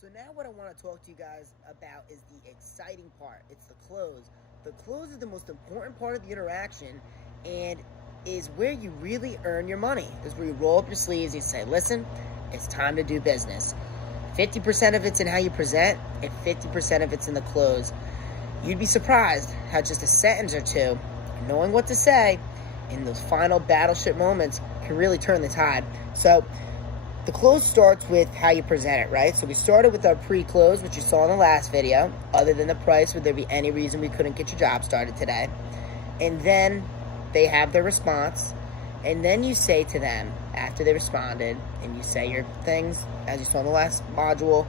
So now what I want to talk to you guys about is the exciting part. It's the close. The close is the most important part of the interaction and is where you really earn your money. Is where you roll up your sleeves and you say, listen, it's time to do business. 50% of it's in how you present and 50% of it's in the close. You'd be surprised how just a sentence or two, knowing what to say in those final battleship moments can really turn the tide. So the close starts with how you present it, right? So we started with our pre-close, which you saw in the last video. Other than the price, would there be any reason we couldn't get your job started today? And then they have their response. And then you say to them, after they responded, and you say your things, as you saw in the last module,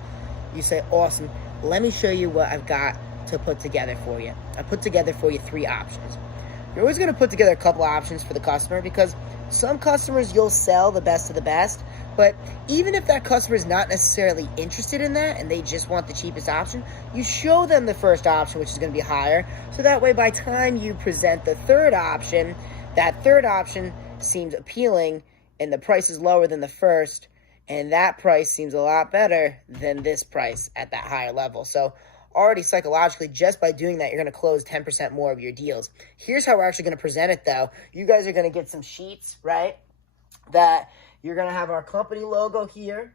you say, awesome, let me show you what I've got to put together for you. I put together for you 3 options. You're always going to put together a couple options for the customer because some customers you'll sell the best of the best. But even if that customer is not necessarily interested in that and they just want the cheapest option, you show them the first option, which is going to be higher. So that way, by the time you present the third option, that third option seems appealing and the price is lower than the first. And that price seems a lot better than this price at that higher level. So already psychologically, just by doing that, you're going to close 10% more of your deals. Here's how we're actually going to present it, though. You guys are going to get some sheets, right, that you're going to have our company logo here.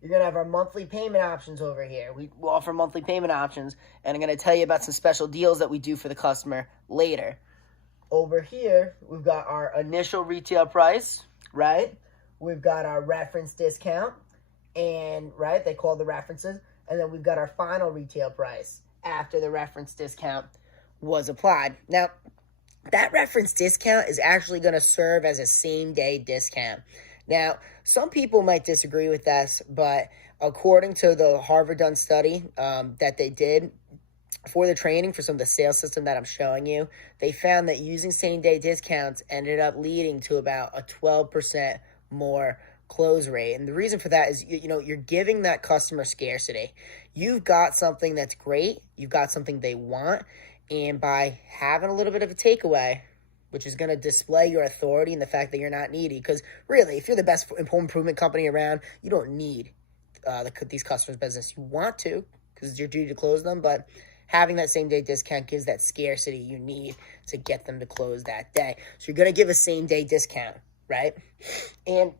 You're going to have our monthly payment options over here. We offer monthly payment options, and I'm going to tell you about some special deals that we do for the customer later. Over here, we've got our initial retail price, right? We've got our reference discount, and, right, they call the references. And then we've got our final retail price after the reference discount was applied. Now, that reference discount is actually going to serve as a same-day discount. Now, some people might disagree with this, but according to the Harvard-done study that they did for the training for some of the sales system that I'm showing you, they found that using same-day discounts ended up leading to about a 12% more close rate. And the reason for that is, you're giving that customer scarcity. You've got something that's great. You've got something they want. And by having a little bit of a takeaway, which is going to display your authority and the fact that you're not needy. Because really, if you're the best home improvement company around, you don't need these customers' business. You want to because it's your duty to close them. But having that same day discount gives that scarcity you need to get them to close that day. So you're going to give a same day discount, right? And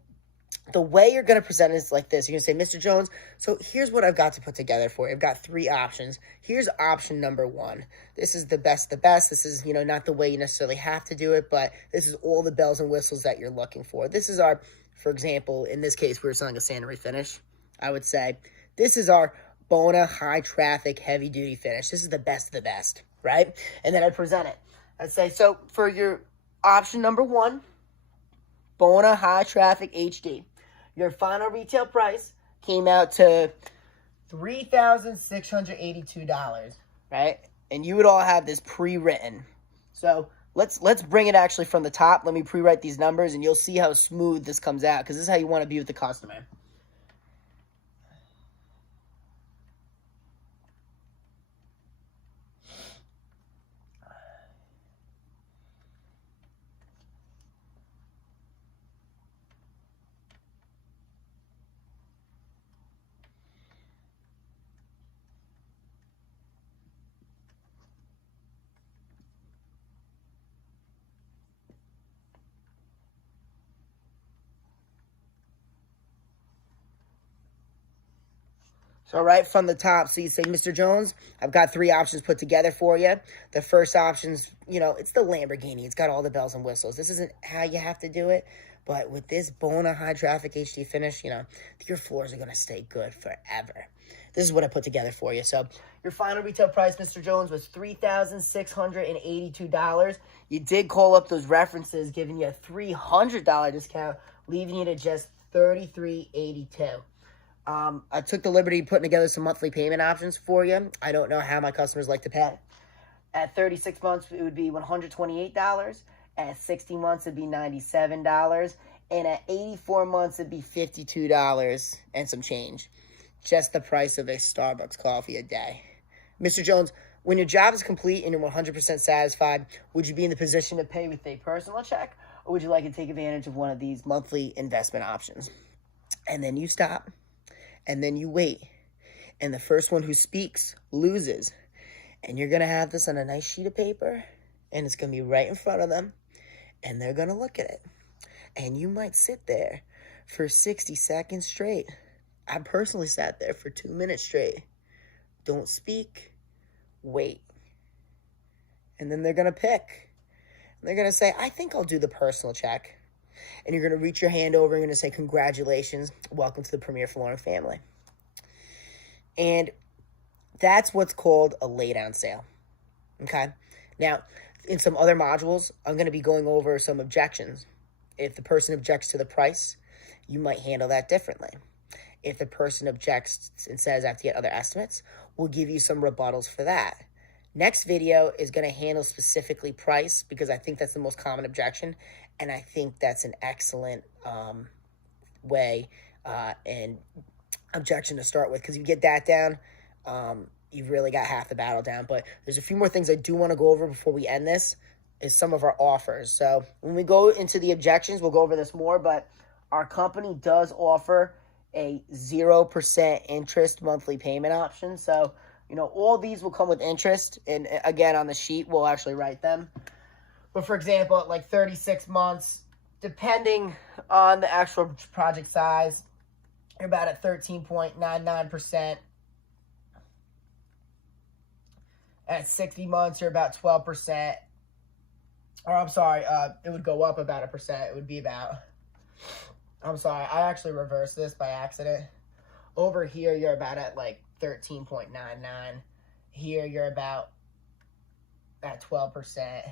the way you're going to present it is like this. You're going to say, Mr. Jones, so here's what I've got to put together for you. I've got 3 options. Here's option number 1. This is the best. This is, not the way you necessarily have to do it, but this is all the bells and whistles that you're looking for. This is our, for example, in this case, we were selling a sanitary finish. I would say this is our Bona high traffic, heavy duty finish. This is the best of the best, right? And then I present it. I'd say, so for your option number 1, Bona high traffic HD. Your final retail price came out to $3,682, right? And you would all have this pre-written. So let's bring it actually from the top. Let me pre-write these numbers, and you'll see how smooth this comes out, because this is how you want to be with the customer. So right from the top, so you say, Mr. Jones, I've got 3 options put together for you. The first option's, it's the Lamborghini. It's got all the bells and whistles. This isn't how you have to do it, but with this Bona high traffic HD finish, your floors are going to stay good forever. This is what I put together for you. So your final retail price, Mr. Jones, was $3,682. You did call up those references, giving you a $300 discount, leaving you to just $33.82. I took the liberty of putting together some monthly payment options for you. I don't know how my customers like to pay. At 36 months, it would be $128. At 60 months, it'd be $97. And at 84 months, it'd be $52 and some change. Just the price of a Starbucks coffee a day. Mr. Jones, when your job is complete and you're 100% satisfied, would you be in the position to pay with a personal check? Or would you like to take advantage of one of these monthly investment options? And then you stop. And then you wait. and the first one who speaks loses. And you're going to have this on a nice sheet of paper, and it's going to be right in front of them, and they're going to look at it. And you might sit there for 60 seconds straight. I personally sat there for 2 minutes straight. Don't speak, wait. And then they're going to pick. They're going to say, I think I'll do the personal check. And you're going to reach your hand over and you're going to say, congratulations, welcome to the Premier Flooring family. And that's what's called a laydown sale. Okay? Now, in some other modules, I'm going to be going over some objections. If the person objects to the price, you might handle that differently. If the person objects and says I have to get other estimates, we'll give you some rebuttals for that. Next video is going to handle specifically price because I think that's the most common objection, and I think that's an excellent way and objection to start with, because if you get that down, you've really got half the battle down. But there's a few more things I do want to go over before we end this, is some of our offers. So when we go into the objections, we'll go over this more, but our company does offer a 0% interest monthly payment option. So, you know, all these will come with interest, and again, on the sheet, we'll actually write them. But for example, at like 36 months, depending on the actual project size, you're about at 13.99%. At 60 months, you're about 12%. Or I'm sorry, it would go up about 1%. It would be about, I'm sorry, I actually reversed this by accident. Over here, you're about at like 13.99. Here, you're about at 12%.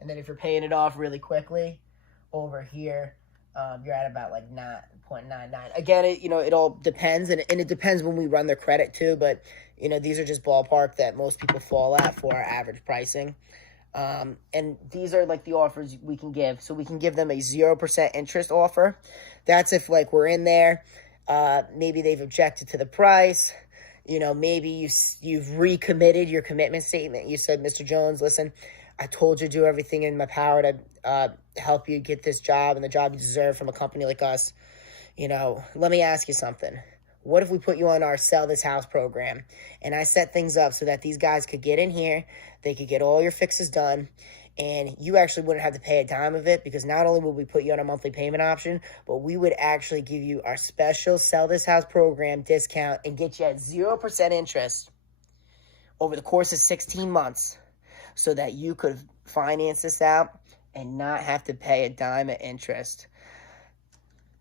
And then if you're paying it off really quickly, over here, you're at about like 9.99. Again, it all depends, and it depends when we run their credit too. But these are just ballpark that most people fall at for our average pricing. And these are like the offers we can give. So we can give them a 0% interest offer. That's if like we're in there. Maybe they've objected to the price. Maybe you've recommitted your commitment statement. You said, Mr. Jones, listen, I told you to do everything in my power to help you get this job and the job you deserve from a company like us. Let me ask you something. What if we put you on our Sell This House program, and I set things up so that these guys could get in here, they could get all your fixes done, and you actually wouldn't have to pay a dime of it, because not only would we put you on a monthly payment option, but we would actually give you our special Sell This House program discount and get you at 0% interest over the course of 16 months so that you could finance this out and not have to pay a dime of interest.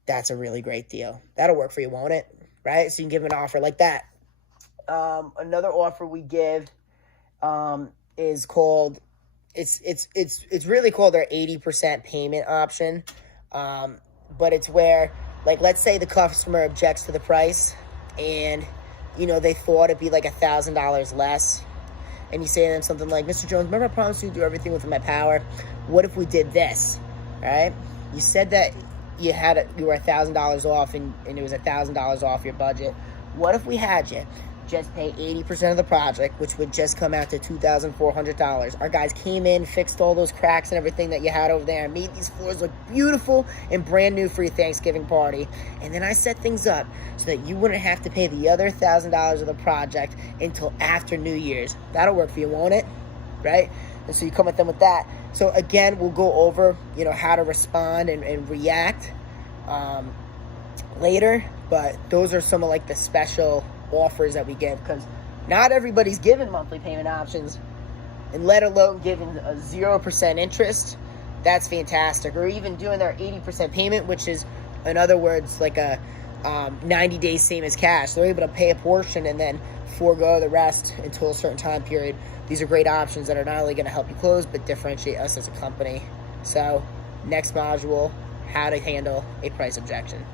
That's a really great deal. That'll work for you, won't it? Right? So you can give them an offer like that. Another offer we give is called, it's really called our 80% payment option. But it's where, like, let's say the customer objects to the price and, they thought it'd be like $1,000 less. And you say to them something like, Mr. Jones, remember I promised you to do everything within my power? What if we did this? Right? You said that you were $1,000 off and it was $1,000 off your budget. What if we had you just pay 80% of the project, which would just come out to $2,400? Our guys came in, fixed all those cracks and everything that you had over there, and made these floors look beautiful and brand new for your Thanksgiving party. And then I set things up so that you wouldn't have to pay the other $1,000 of the project until after New Year's. That'll work for you, won't it? Right? And so you come at them with that. So again, we'll go over, how to respond and react later. But those are some of like the special offers that we give, because not everybody's given monthly payment options, and let alone giving a 0% interest. That's fantastic. Or even doing their 80% payment, which is, in other words, like a 90 days same as cash. They're able to pay a portion and then forego the rest until a certain time period. These are great options that are not only going to help you close, but differentiate us as a company. So next module, how to handle a price objection.